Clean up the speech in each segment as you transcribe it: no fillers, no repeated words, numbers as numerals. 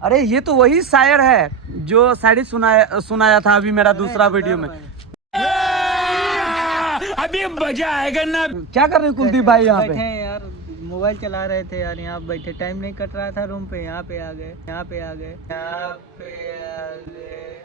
अरे ये तो वही शायर है जो शायरी सुनाया था अभी मेरा दूसरा वीडियो में। अभी मजा आएगा ना। क्या कर रहे हैं कुलदीप भाई यहाँ पे? यार मोबाइल चला रहे थे यार, यहाँ बैठे टाइम नहीं कट रहा था रूम पे, यहाँ पे आ गए, यहाँ पे आ गए, यहाँ पे आ गए।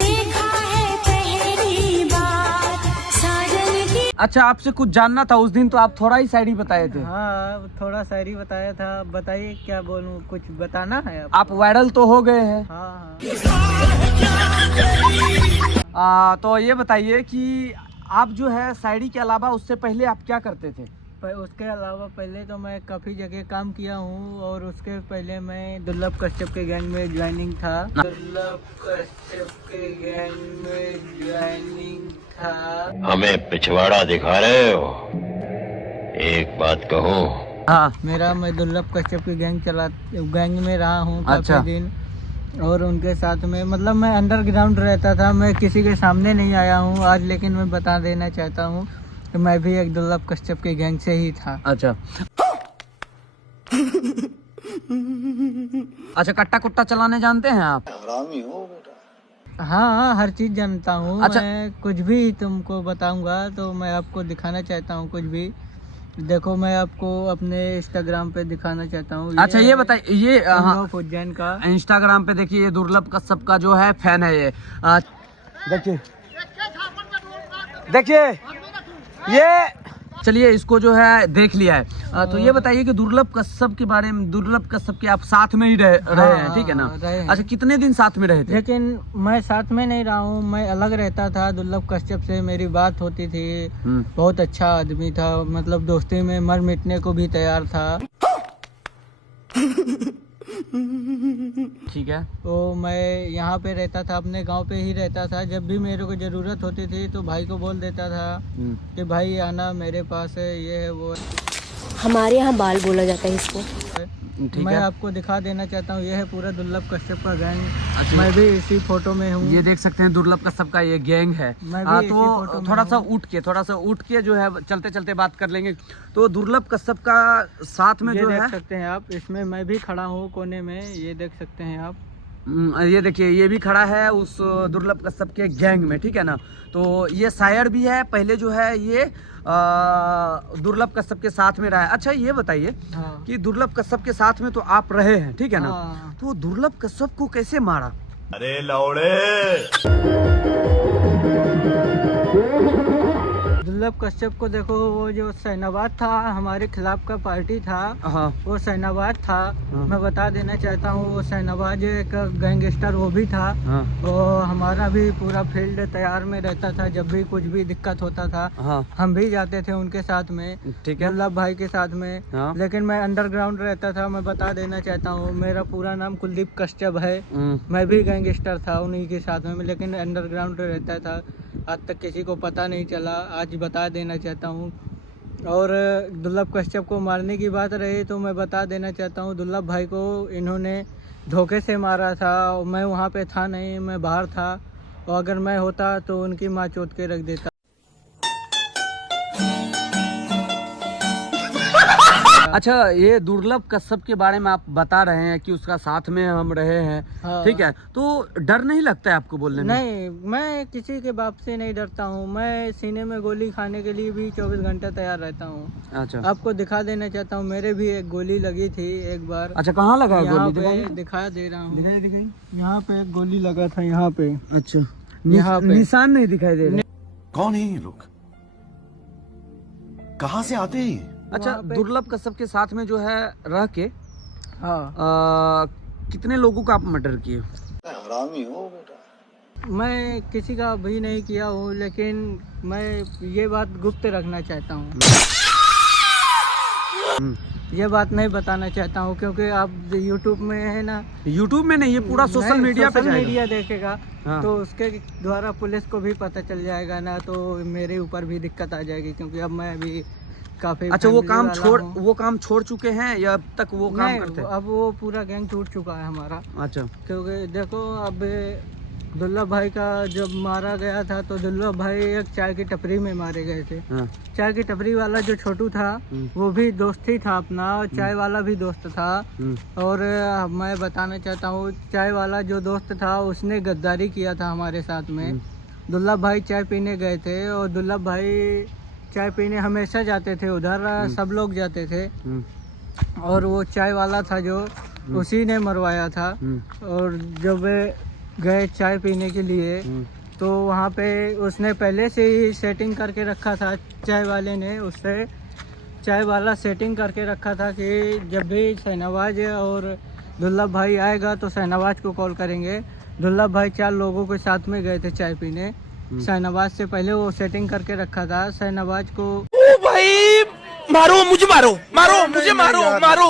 देखा है पहली बार साजन की। अच्छा, आपसे कुछ जानना था। उस दिन तो आप थोड़ा ही शायरी बताए थे। हाँ थोड़ा शायरी बताया था, बताइए क्या बोलूं, कुछ बताना है आप वायरल तो हो गए हैं। हाँ तो ये बताइए कि आप जो है शायरी के अलावा उससे पहले आप क्या करते थे? उसके अलावा पहले तो मैं काफ़ी जगह काम किया हूँ, और उसके पहले मैं दुर्लभ कश्यप के गैंग में ज्वाइनिंग था। दुर्लभ कश्यप के गैंग में ज्वाइनिंग था। हमें पिछवाड़ा दिखा रहे हो? एक बात कहो। हाँ, मैं दुर्लभ कश्यप की गैंग में रहा हूँ काफ़ी अच्छा। दिन, और उनके साथ में मतलब मैं अंडरग्राउंड रहता था, मैं किसी के सामने नहीं आया हूँ आज, लेकिन मैं बता देना चाहता हूँ कि मैं भी एक दुर्लभ कश्यप के गैंग से ही था। अच्छा। अच्छा, कट्टा कुट्टा चलाने जानते हैं आप? हरामी हो बेटा। हाँ हर चीज़ जानता हूँ। अच्छा। मैं कुछ भी तुमको बताऊंगा तो मैं आपको दिखाना चाहता हूँ, कुछ भी देखो मैं आपको अपने इंस्टाग्राम पे दिखाना चाहता हूँ। अच्छा, ये बताइए, ये उज्जैन का इंस्टाग्राम पे देखिए, ये दुर्लभ कश्यप का जो है फैन है ये। देखिए देखिए ये, चलिए इसको जो है देख लिया है। तो ये बताइए कि दुर्लभ कश्यप के बारे में, दुर्लभ कश्यप के आप साथ में ही रहे हैं, ठीक है ना? रहे हैं। अच्छा, कितने दिन साथ में रहे थे? लेकिन मैं साथ में नहीं रहा हूँ, मैं अलग रहता था। दुर्लभ कश्यप से मेरी बात होती थी, बहुत अच्छा आदमी था, मतलब दोस्ती में मर मिटने को भी तैयार था। ठीक है। तो मैं यहाँ पे रहता था, अपने गांव पे ही रहता था। जब भी मेरे को ज़रूरत होती थी तो भाई को बोल देता था कि भाई आना मेरे पास है, ये है वो है। हमारे यहाँ बाल बोला जाता है इसको। ठीक मैं है। आपको दिखा देना चाहता हूँ, ये है पूरा दुर्लभ कश्यप का गैंग। अच्छा। मैं भी इसी फोटो में हूँ। ये देख सकते हैं दुर्लभ कश्यप का ये गैंग है। मैं भी इसी फोटो तो में थोड़ा सा हूँ। उठ के जो है चलते चलते बात कर लेंगे। तो दुर्लभ कश्यप का साथ में ये जो देख है, सकते हैं आप, इसमें मैं भी खड़ा हूँ कोने में, ये देख सकते हैं आप। ये देखिए, ये भी खड़ा है उस दुर्लभ कश्यप के गैंग में, ठीक है ना? तो ये शायर भी है, पहले जो है ये दुर्लभ कश्यप के साथ में रहा है। अच्छा, ये बताइए हाँ। कि दुर्लभ कश्यप के साथ में तो आप रहे हैं, ठीक है ना? हाँ। तो दुर्लभ कश्यप को कैसे मारा? अरे लौड़े। दुर्लभ कश्यप को देखो, वो जो शहनाबाद था हमारे खिलाफ का पार्टी था, हाँ। वो शहनाबाद था। हाँ। मैं बता देना चाहता हूँ, वो शहनाबाद एक गैंगस्टर वो भी था। हाँ। वो हमारा भी पूरा फील्ड तैयार में रहता था, जब भी कुछ भी दिक्कत होता था हाँ। हम भी जाते थे उनके साथ में, ठीक है। दुर्लभ भाई के साथ में। हाँ। लेकिन मैं अंडरग्राउंड रहता था। मैं बता देना चाहता हूँ, मेरा पूरा नाम कुलदीप कश्यप है। मैं भी गैंगस्टर था उन्हीं के साथ में, लेकिन अंडरग्राउंड रहता था। आज तक किसी को पता नहीं चला, आज बता देना चाहता हूँ। और दुर्लभ कश्यप को मारने की बात रही तो मैं बता देना चाहता हूँ, दुर्लभ भाई को इन्होंने धोखे से मारा था। मैं वहाँ पे था नहीं, मैं बाहर था, और अगर मैं होता तो उनकी माँ चोट के रख देता। अच्छा, ये दुर्लभ कश्यप के बारे में आप बता रहे हैं कि उसका साथ में हम रहे हैं, हाँ। ठीक है? तो डर नहीं लगता है आपको बोलने में? नहीं, मैं किसी के बाप से नहीं डरता हूँ। मैं सीने में गोली खाने के लिए भी 24 घंटे तैयार रहता हूँ। अच्छा। आपको दिखा देना चाहता हूँ, मेरे भी एक गोली लगी थी एक बार। अच्छा, कहाँ लगा है यहाँ गोली? पे दिखाइए। दिखा दे रहा हूँ, दिखाइए। यहाँ पे एक गोली लगा था, यहाँ पे। अच्छा, यहाँ पे निशान नहीं दिखाई दे रहे? कौन है ये लोग? कहाँ से आते हैं? अच्छा, वहाँ पे- दुर्लभ कश्यप के साथ में जो है रह के हाँ। कितने लोगों का आप मर्डर किए? हरामी हो बेटा। मैं किसी का भी नहीं किया हूँ, लेकिन मैं ये बात गुप्त रखना चाहता हूँ। ये बात नहीं बताना चाहता हूँ, क्योंकि आप यूट्यूब में है ना, यूट्यूब में नहीं, ये पूरा सोशल मीडिया पे जाएगा। मीडिया देखेगा। हाँ। तो उसके द्वारा पुलिस को भी पता चल जाएगा ना, तो मेरे ऊपर भी दिक्कत आ जाएगी, क्योंकि अब मैं भी काफी। अच्छा, वो फैमिली काम छोड़ चुके हैं या अब तक वो काम नहीं, करते हैं? अब वो पूरा गैंग टूट चुका है हमारा। अच्छा। क्योंकि देखो, अब दुर्लभ भाई का जब मारा गया था तो दुर्लभ भाई एक चाय की टपरी में मारे गए थे। हाँ। चाय की टपरी वाला जो छोटू था वो भी दोस्त ही था अपना, और चाय वाला भी दोस्त था। और मैं बताना चाहता हूँ, चाय वाला जो दोस्त था उसने गद्दारी किया था हमारे साथ में। दुर्लभ भाई चाय पीने गए थे और दुर्लभ भाई चाय पीने हमेशा जाते थे उधर, सब लोग जाते थे। और वो चाय वाला था जो उसी ने मरवाया था। और जब गए चाय पीने के लिए तो वहाँ पे उसने पहले से ही सेटिंग करके रखा था, चाय वाले ने उससे चाय वाला सेटिंग करके रखा था कि जब भी शहनवाज और दुर्लभ भाई आएगा तो शहनवाज को कॉल करेंगे। दुर्लभ भाई 4 लोगों के साथ में गए थे चाय पीने। शहनवाज से पहले वो सेटिंग करके रखा था। शहनवाज को ओ भाई मारो मुझे, मारो मारो मुझे, मारो मारो,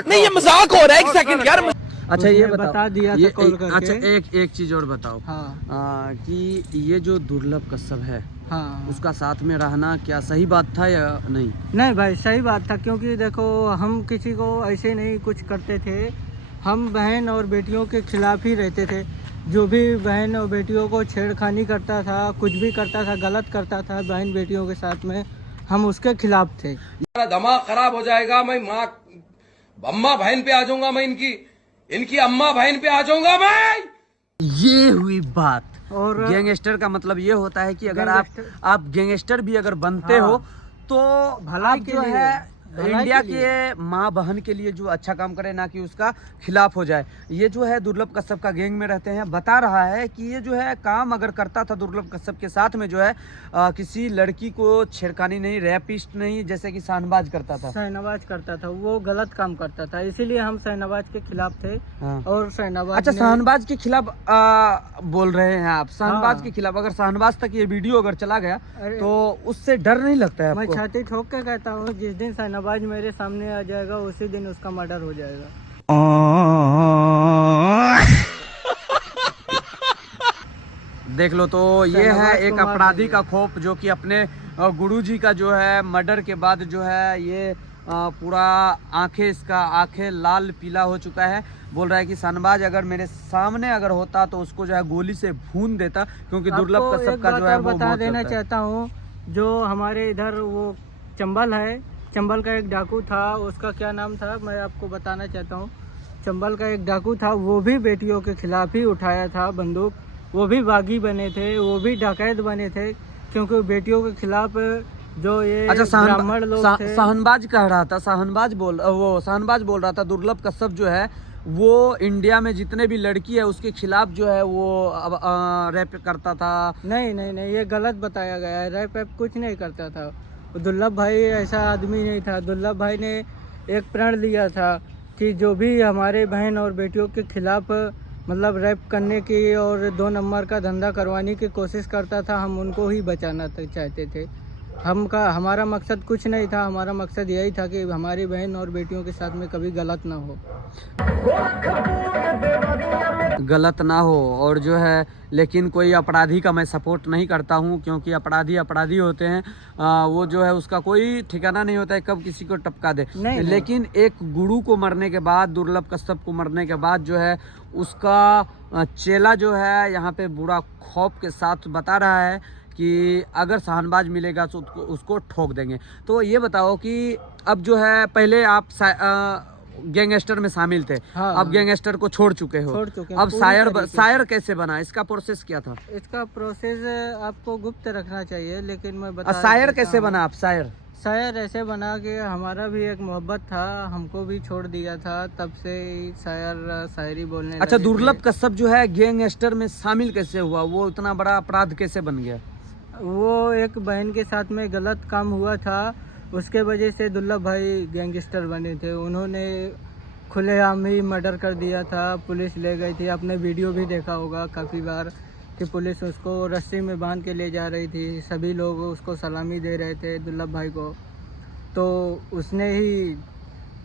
नहीं ये मजाक हो रहा है, एक सेकंड यार। अच्छा ये बता दिया था कॉल करके। अच्छा एक चीज और बताओ। हाँ। कि ये जो दुर्लभ कश्यप है, हाँ, उसका साथ में रहना क्या सही बात था या नहीं? नहीं भाई सही बात था, क्योंकि देखो हम किसी को ऐसे नहीं कुछ करते थे। हम बहन और बेटियों के खिलाफ ही रहते थे। जो भी बहन और बेटियों को छेड़खानी करता था, कुछ भी करता था, गलत करता था बहन बेटियों के साथ में, हम उसके खिलाफ थे। दिमाग खराब हो जाएगा, मैं माँ अम्मा बहन पे आ जाऊंगा, मैं इनकी अम्मा बहन पे आ जाऊंगा मैं। ये हुई बात। और गैंगस्टर का मतलब ये होता है कि अगर आप गैंगस्टर भी अगर बनते हाँ, हो तो भलाई आप के जो लिए, है भलाई इंडिया के लिए। के माँ बहन के लिए जो अच्छा काम करे, ना कि उसका खिलाफ हो जाए। ये जो है दुर्लभ कश्यप का गैंग में रहते हैं, बता रहा है कि ये जो है काम अगर करता था दुर्लभ कश्यप के साथ में जो है किसी लड़की को छेड़खानी नहीं, रैपिस्ट नहीं, जैसे कि शाहनवाज करता था। शहनवाज करता था, वो गलत काम करता था, इसीलिए हम शहनवाज के खिलाफ थे। हाँ। और शहनवाज अच्छा शाहनवाज के खिलाफ बोल रहे हैं आप? शाहनवाज हाँ। के खिलाफ अगर शाहनवाज तक ये वीडियो अगर चला गया अरे, तो उससे डर नहीं लगता है मैं आपको? छाती ठोक के कहता हूँ, जिस दिन शहनवाज मेरे सामने आ जाएगा उसी दिन उसका मर्डर हो जाएगा। देख लो, तो ये है शहनवाज एक को मार अपराधी देंगे। का खौफ जो कि अपने गुरुजी का जो है मर्डर के बाद जो है ये पूरा आंखें लाल पीला हो चुका है। बोल रहा है कि शाहनवाज अगर मेरे सामने अगर होता तो उसको जो है गोली से भून देता, क्योंकि दुर्लभ आपको कश्यप एक का बात जो है और वो बता बहुत देना चलता है। चाहता हूँ, जो हमारे इधर वो चंबल है, चंबल का एक डाकू था, उसका क्या नाम था मैं आपको बताना चाहता हूँ। चंबल का एक डाकू था, वो भी बेटियों के खिलाफ ही उठाया था बंदूक। वो भी बागी बने थे, वो भी डकैत बने थे, क्योंकि बेटियों के खिलाफ जो ये अच्छा ब्राह्मण लोग थे। शाहनवाज कह रहा था, शाहनवाज बोल रहा था दुर्लभ कश्यप जो है वो इंडिया में जितने भी लड़की है उसके खिलाफ जो है वो रैप करता था। नहीं, ये गलत बताया गया है। रैप कुछ नहीं करता था। दुर्लभ भाई ऐसा आदमी नहीं था। दुर्लभ भाई ने एक प्रण लिया था कि जो भी हमारे बहन और बेटियों के खिलाफ मतलब रैप करने की और 2 नंबर का धंधा करवाने की कोशिश करता था, हम उनको ही बचाना चाहते थे। हमारा मकसद कुछ नहीं था, हमारा मकसद यही था कि हमारी बहन और बेटियों के साथ में कभी गलत ना हो। और जो है लेकिन कोई अपराधी का मैं सपोर्ट नहीं करता हूं, क्योंकि अपराधी होते हैं, वो जो है उसका कोई ठिकाना नहीं होता है कब किसी को टपका दे। नहीं। लेकिन एक गुरु को मरने के बाद, दुर्लभ कश्यप को मरने के बाद जो है उसका चेला जो है यहाँ पे बुरा खौफ के साथ बता रहा है कि अगर शाहनवाज मिलेगा तो उसको ठोक देंगे। तो ये बताओ कि अब जो है, पहले आप गैंगस्टर में शामिल थे, हाँ, अब गैंगस्टर को छोड़ चुके हो, छोड़ चुके हैं अब पूरी शायर तरीके से। शायर कैसे बना, इसका प्रोसेस क्या था? इसका प्रोसेस आपको गुप्त रखना चाहिए, लेकिन मैं बता शायर देता कैसे हूँ। बना आप? शायर ऐसे बना कि हमारा भी एक मोहब्बत था, हमको भी छोड़ दिया था, तब से शायरी बोलने अच्छा, लगे दुर्लभ थे। कश्यप जो है गैंगस्टर में शामिल कैसे हुआ? वो इतना बड़ा अपराध कैसे बन गया? वो एक बहन के साथ में गलत काम हुआ था, उसके वजह से दुर्लभ भाई गैंगस्टर बने थे। उन्होंने खुलेआम ही मर्डर कर दिया था, पुलिस ले गई थी। आपने वीडियो भी देखा होगा काफ़ी बार कि पुलिस उसको रस्सी में बांध के ले जा रही थी, सभी लोग उसको सलामी दे रहे थे दुर्लभ भाई को, तो उसने ही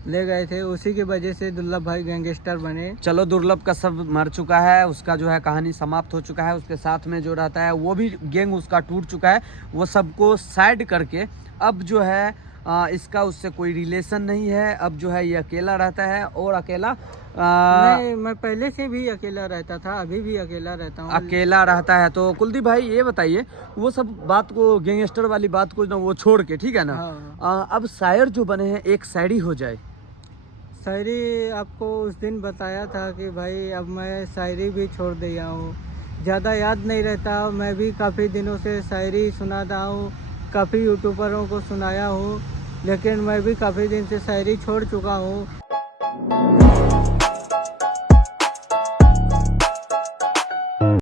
ले गए थे। उसी की वजह से दुर्लभ भाई गैंगस्टर बने। चलो, दुर्लभ कश्यप मर चुका है, उसका जो है कहानी समाप्त हो चुका है। उसके साथ में जो रहता है वो भी गैंग उसका टूट चुका है। वो सबको साइड करके अब जो है इसका उससे कोई रिलेशन नहीं है। अब जो है ये अकेला रहता है और अकेला मैं पहले से भी अकेला रहता था, अभी भी अकेला रहता हूँ। अकेला रहता है। तो कुलदीप भाई ये बताइए, वो सब बात को, गैंगस्टर वाली बात को ना वो छोड़ के, ठीक है ना, हाँ। अब शायर जो बने हैं एक शायरी हो जाए। शायरी आपको उस दिन बताया था कि भाई अब मैं शायरी भी छोड़ दिया हूँ, ज़्यादा याद नहीं रहता। मैं भी काफ़ी दिनों से शायरी सुनाता हूँ, काफ़ी यूट्यूबरों को सुनाया हूँ, लेकिन मैं भी काफ़ी दिन से शायरी छोड़ चुका हूँ।